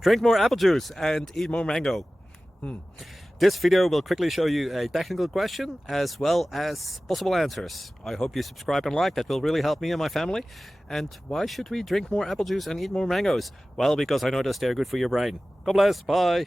Drink more apple juice and eat more mango. This video will quickly show you a technical question as well as possible answers. I hope you subscribe and like, that will really help me and my family. And why should we drink more apple juice and eat more mangoes? Well, because I noticed they're good for your brain. God bless, bye.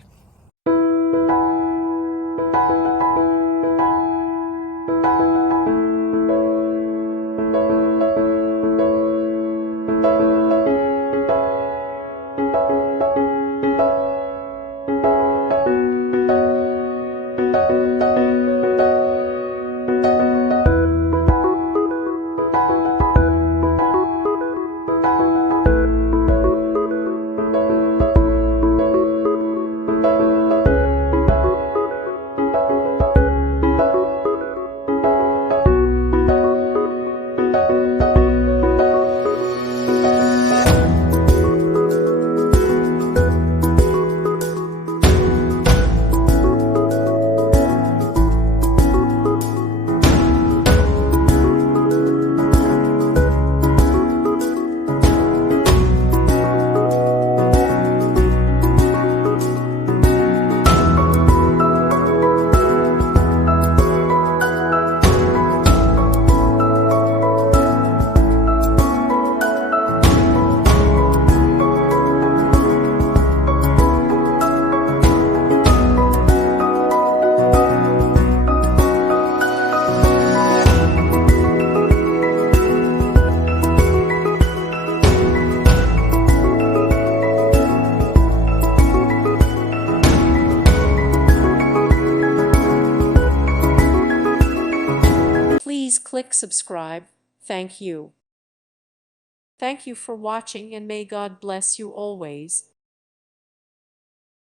Please click subscribe. Thank you. Thank you for watching, and may God bless you always.